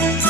Thank you.